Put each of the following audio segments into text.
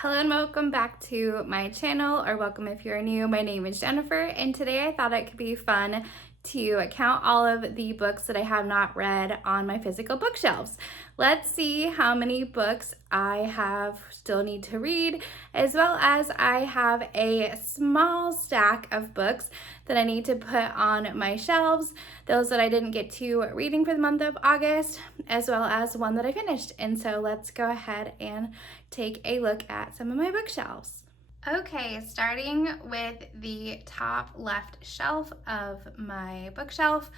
Hello and welcome back to my channel, or welcome if you're new. My name is Jennifer, and today I thought it could be fun to count all of the books that I have not read on my physical bookshelves. Let's see how many books I still need to read, as well as I have a small stack of books that I need to put on my shelves, those that I didn't get to reading for the month of August, as well as one that I finished. And so let's go ahead and take a look at some of my bookshelves. Okay, starting with the top left shelf of my bookshelf.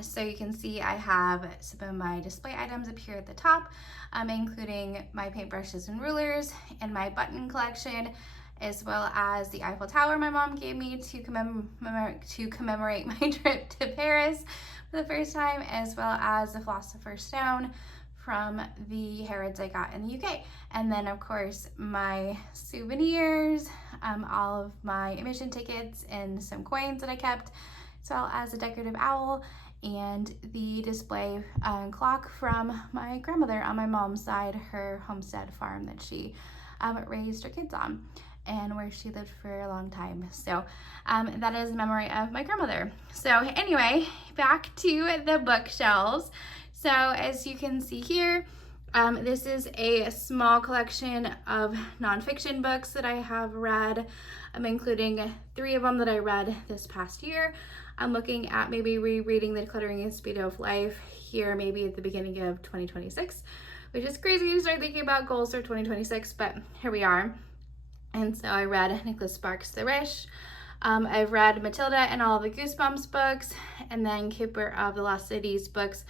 So you can see I have some of my display items up here at the top, including my paintbrushes and rulers and my button collection, as well as the Eiffel Tower my mom gave me to commemorate my trip to Paris for the first time, as well as the Philosopher's Stone from the Harrods I got in the UK. And then of course my souvenirs, all of my admission tickets and some coins that I kept, as well as a decorative owl and the display clock from my grandmother on my mom's side, her homestead farm that she raised her kids on and where she lived for a long time. So that is a memory of my grandmother. So anyway, back to the bookshelves. So as you can see here, this is a small collection of nonfiction books that I have read, including 3 of them that I read this past year. I'm looking at maybe rereading The Decluttering and Speed of Life here maybe at the beginning of 2026, which is crazy to start thinking about goals for 2026, but here we are. And so I read Nicholas Sparks' The Rish. I've read Matilda and all of the Goosebumps books, and then Keeper of the Lost Cities books.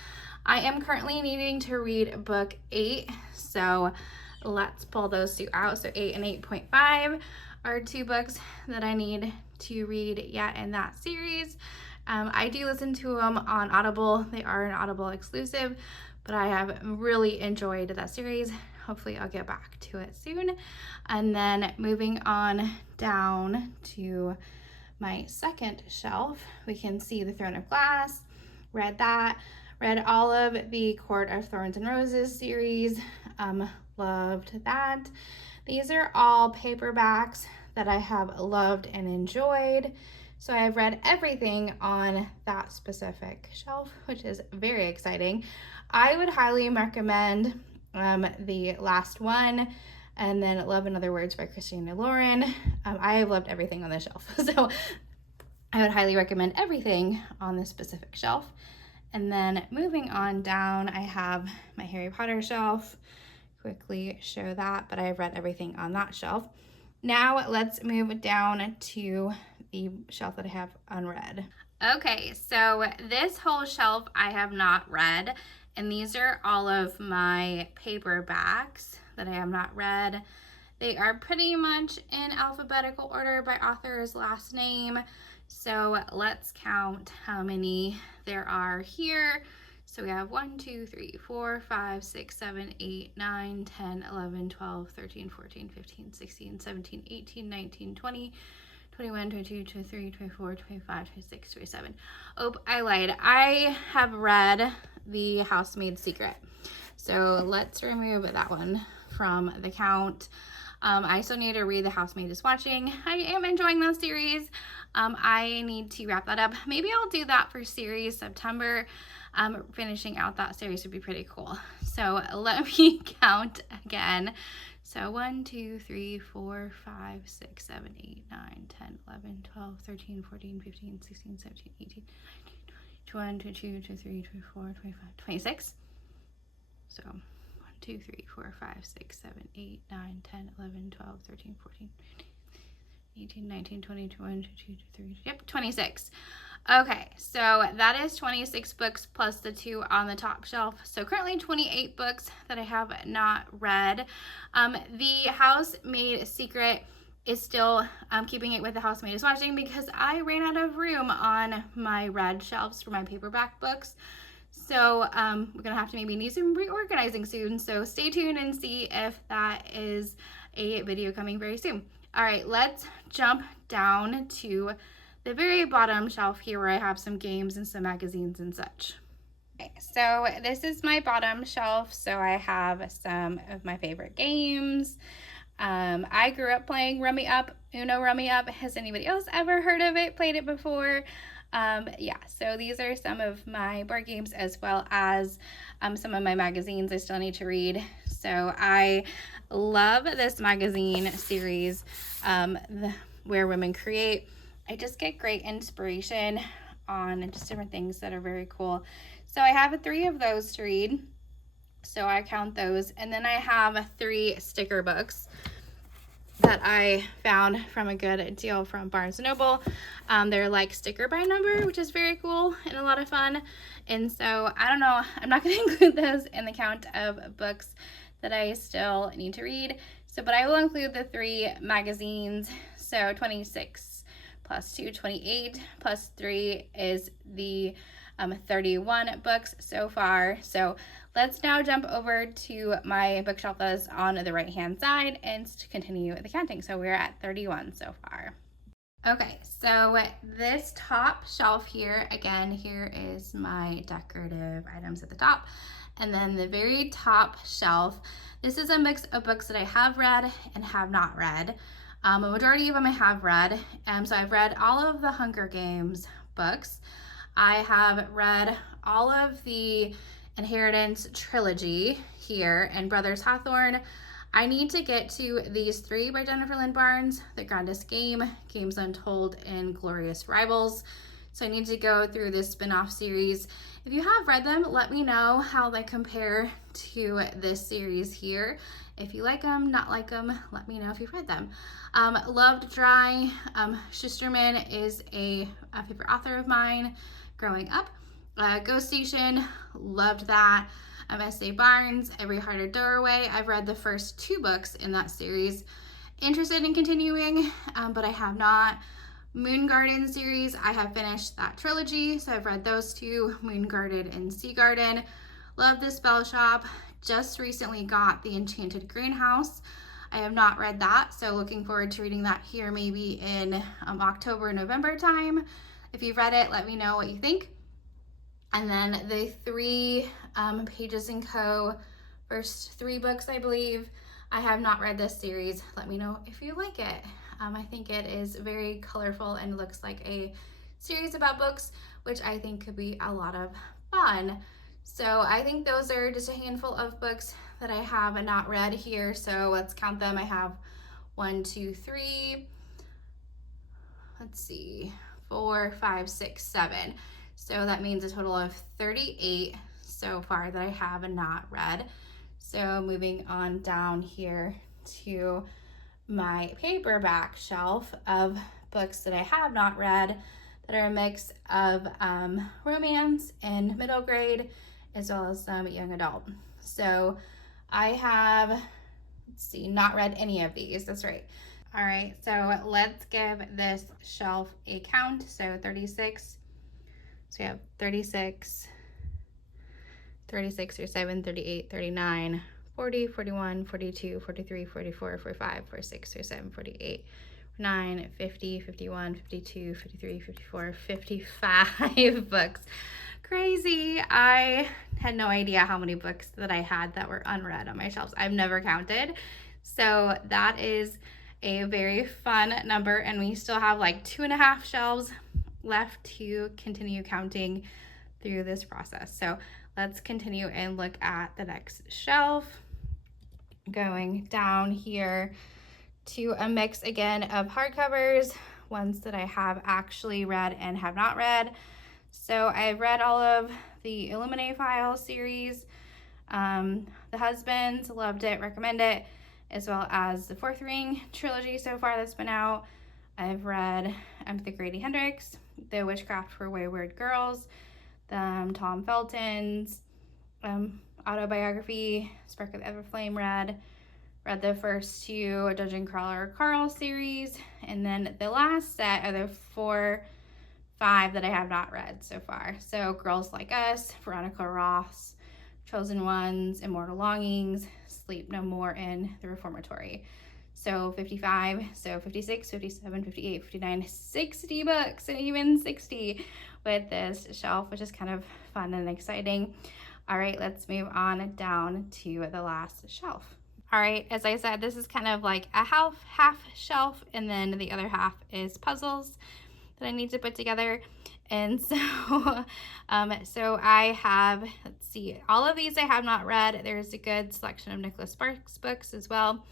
I am currently needing to read book 8, so let's pull those 2 out. So 8 and 8.5 are 2 books that I need to read yet in that series. I do listen to them on Audible. They are an Audible exclusive, but I have really enjoyed that series. Hopefully I'll get back to it soon. And then moving on down to my second shelf, we can see The Throne of Glass. Read that. Read all of the Court of Thorns and Roses series. Loved that. These are all paperbacks that I have loved and enjoyed. So I've read everything on that specific shelf, which is very exciting. I would highly recommend the last one, and then Love in Other Words by Christina Lauren. I have loved everything on the shelf, so I would highly recommend everything on this specific shelf. And then moving on down, I have my Harry Potter shelf. Quickly show that, but I've read everything on that shelf. Now let's move down to the shelf that I have unread. Okay, so this whole shelf I have not read, and these are all of my paperbacks that I have not read. They are pretty much in alphabetical order by author's last name. So let's count how many there are here. So we have 1, 2, 3, 4, 5, 6, 7, 8, 9, 10, 11, 12, 13, 14, 15, 16, 17, 18, 19, 20, 21, 22, 23, 24, 25, 26, 27. Oh, I lied. I have read The Housemaid's Secret. So let's remove that one from the count. I still need to read The Housemaid is Watching. I am enjoying that series. I need to wrap that up. Maybe I'll do that for series September. Finishing out that series would be pretty cool. So let me count again. So 1, 2, 3, 4, 5, 6, 7, 8, 9, 10, 11, 12, 13, 14, 15, 16, 17, 18, 19, 20, 21, 22, 23, 24, 25, 26. So 1, 2, 3, 4, 5, 6, 7, 8, 9, 10, 11, 12, 13, 14, 15, 18, 19, 20, 21, 22, 23, yep, 26. Okay, so that is 26 books plus the 2 on the top shelf. So currently 28 books that I have not read. The Housemaid Secret is still keeping it with The Housemaid is Watching because I ran out of room on my red shelves for my paperback books. So we're gonna have to maybe need some reorganizing soon. So stay tuned and see if that is a video coming very soon. All right, let's jump down to the very bottom shelf here where I have some games and some magazines and such. Okay, so this is my bottom shelf. So I have some of my favorite games. I grew up playing Rummy Up, Uno Rummy Up. Has anybody else ever heard of it, played it before? Yeah, so these are some of my board games, as well as some of my magazines I still need to read. So I love this magazine series, Where Women Create. I just get great inspiration on just different things that are very cool. So I have 3 of those to read. So I count those. And then I have 3 sticker books that I found from a good deal from Barnes & Noble. They're like sticker by number, which is very cool and a lot of fun. And so I don't know, I'm not going to include those in the count of books that I still need to read. So, but I will include the 3 magazines. So 26 plus 2, 28 plus 3 is the 31 books so far. So let's now jump over to my bookshelf that's on the right hand side and continue the counting. So we're at 31 so far. Okay, so this top shelf here, again, here is my decorative items at the top. And then the very top shelf, this is a mix of books that I have read and have not read. A majority of them I have read. So I've read all of the Hunger Games books. I have read all of the Inheritance trilogy here and Brothers Hawthorne. I need to get to these 3 by Jennifer Lynn Barnes, The Grandest Game, Games Untold, and Glorious Rivals. So I need to go through this spin-off series. If you have read them, let me know how they compare to this series here. If you like them, not like them, let me know if you've read them. Loved Dry. Schusterman is a favorite author of mine growing up. Ghost Station, loved that. S.A. Barnes, Every Heart a Doorway. I've read the first 2 books in that series. Interested in continuing, but I have not. Moon Garden series, I have finished that trilogy, so I've read those 2, Moon Garden and Sea Garden. Love The Spell Shop. Just recently got The Enchanted Greenhouse. I have not read that, so looking forward to reading that here maybe in October, November time. If you've read it, let me know what you think. And then the 3 Pages & Co. first 3 books, I believe. I have not read this series. Let me know if you like it. I think it is very colorful and looks like a series about books, which I think could be a lot of fun. So I think those are just a handful of books that I have not read here. So let's count them. I have 1, 2, 3, let's see, 4, 5, 6, 7. So that means a total of 38 so far that I have not read. So moving on down here to my paperback shelf of books that I have not read that are a mix of romance and middle grade, as well as some young adult. So I have, let's see, not read any of these. That's right. All right, so let's give this shelf a count. So 36. So we have 36, 36 or 7, 38, 39, 40, 41, 42, 43, 44, 45, 46 or 7, 48, 49, 50, 51, 52, 53, 54, 55 books. Crazy. I had no idea how many books that I had that were unread on my shelves. I've never counted. So that is a very fun number, and we still have like 2.5 shelves left to continue counting through this process. So let's continue and look at the next shelf. Going down here to a mix again of hardcovers, ones that I have actually read and have not read. So I've read all of the Illuminae Files series, The Husbands, loved it, recommend it, as well as the 4th Ring trilogy so far that's been out. I've read The Grady Hendrix, The Witchcraft for Wayward Girls, the Tom Felton's autobiography, Spark of the Everflame read the first 2 Dungeon Crawler Carl series, and then the last set are the 5 that I have not read so far. So Girls Like Us, Veronica Ross, Chosen Ones, Immortal Longings, Sleep No More, and The Reformatory. So 55, so 56, 57, 58, 59, 60 books, and even 60 with this shelf, which is kind of fun and exciting. All right, let's move on down to the last shelf. All right, as I said, this is kind of like a half shelf, and then the other half is puzzles that I need to put together. And so, so I have, let's see, all of these I have not read. There's a good selection of Nicholas Sparks books as well,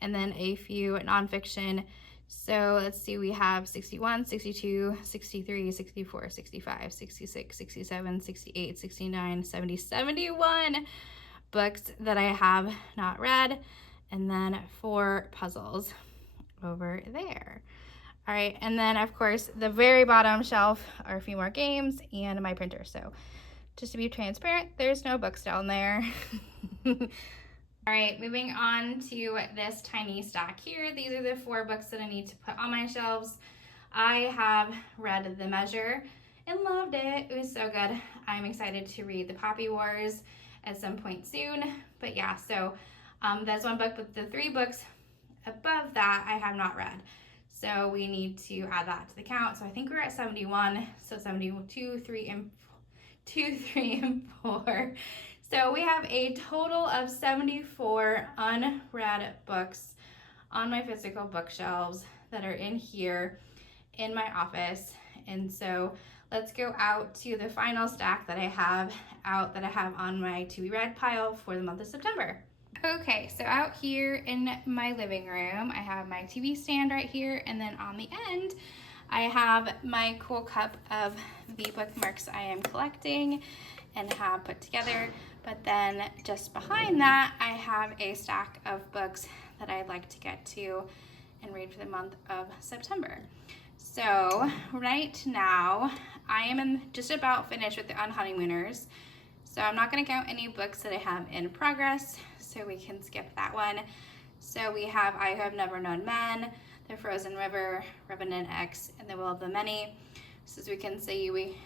and then a few nonfiction. So let's see, we have 61, 62, 63, 64, 65, 66, 67, 68, 69, 70, 71 books that I have not read, and then 4 puzzles over there. All right, and then of course the very bottom shelf are a few more games and my printer. So just to be transparent, there's no books down there. All right, moving on to this tiny stack here. These are the 4 books that I need to put on my shelves. I have read The Measure and loved it. It was so good. I'm excited to read The Poppy Wars at some point soon. But yeah, so that's one book, but the 3 books above that I have not read. So we need to add that to the count. So I think we're at 71. So 72, 3, and 4. So we have a total of 74 unread books on my physical bookshelves that are in here in my office. And so let's go out to the final stack that I have out that I have on my to be read pile for the month of September. Okay, so out here in my living room, I have my TV stand right here, and then on the end, I have my cool cup of the bookmarks I am collecting and have put together. But then just behind that, I have a stack of books that I'd like to get to and read for the month of September. So right now, I am just about finished with the Unhoneymooners. So I'm not going to count any books that I have in progress, so we can skip that one. So we have I Have Never Known Men, The Frozen River, Revenant X, and The Will of the Many. So as we can see, we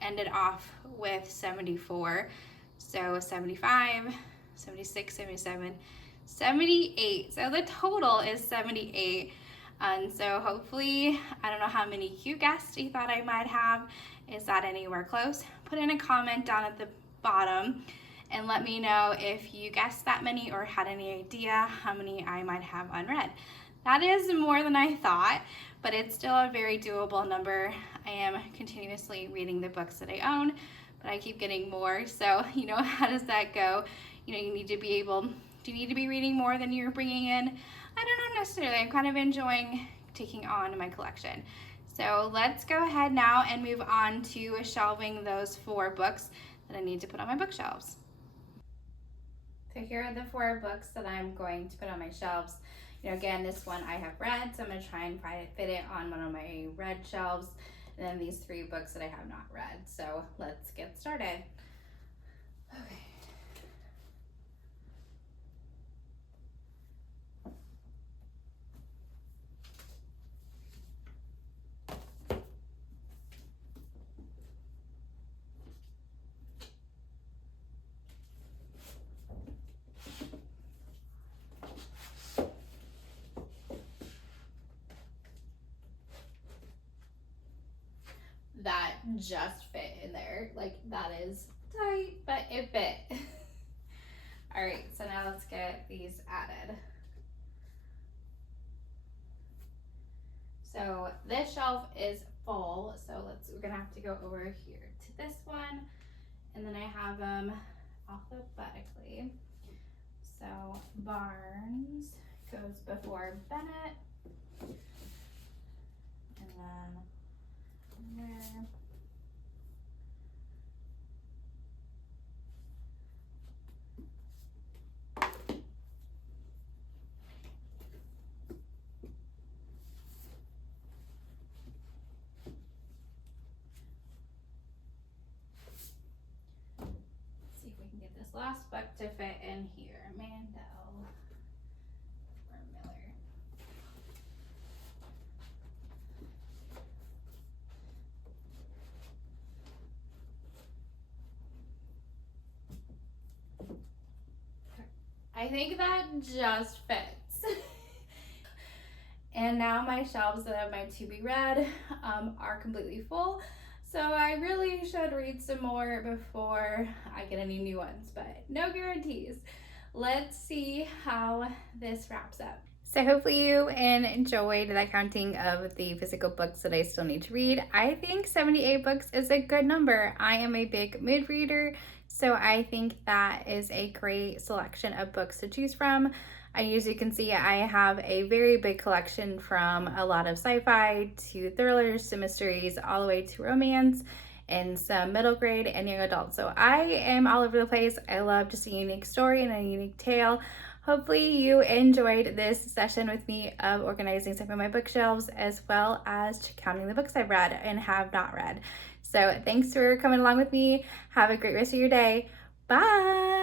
ended off with 74. So 75, 76, 77, 78. So the total is 78. And so hopefully, I don't know how many you guessed you thought I might have. Is that anywhere close? Put in a comment down at the bottom and let me know if you guessed that many or had any idea how many I might have unread. That is more than I thought, but it's still a very doable number. I am continuously reading the books that I own, but I keep getting more. So, you know, how does that go? You know, you need to be able, do you need to be reading more than you're bringing in? I don't know necessarily. I'm kind of enjoying taking on my collection. So let's go ahead now and move on to shelving those 4 books that I need to put on my bookshelves. So here are the 4 books that I'm going to put on my shelves. You know, again, this one I have read, so I'm going to try and fit it on one of my read shelves. And then these 3 books that I have not read. So let's get started. Okay. That just fit in there. Like, that is tight, but it fit. All right, so now let's get these added. So this shelf is full, so we're gonna have to go over here to this one, and then I have them alphabetically. So Barnes goes before Bennett, and then there. Let's see if we can get this last book to fit in here. Mandel or Miller. I think that just fits. And now my shelves that have my to be read are completely full. So I really should read some more before I get any new ones, but no guarantees. let's see how this wraps up. So hopefully you enjoyed that counting of the physical books that I still need to read. I think 78 books is a good number. I am a big mood reader, so I think that is a great selection of books to choose from. As you can see, I have a very big collection from a lot of sci-fi to thrillers to mysteries, all the way to romance and some middle grade and young adult. So I am all over the place. I love just a unique story and a unique tale. Hopefully you enjoyed this session with me of organizing some of my bookshelves, as well as counting the books I've read and have not read. So thanks for coming along with me. Have a great rest of your day. Bye.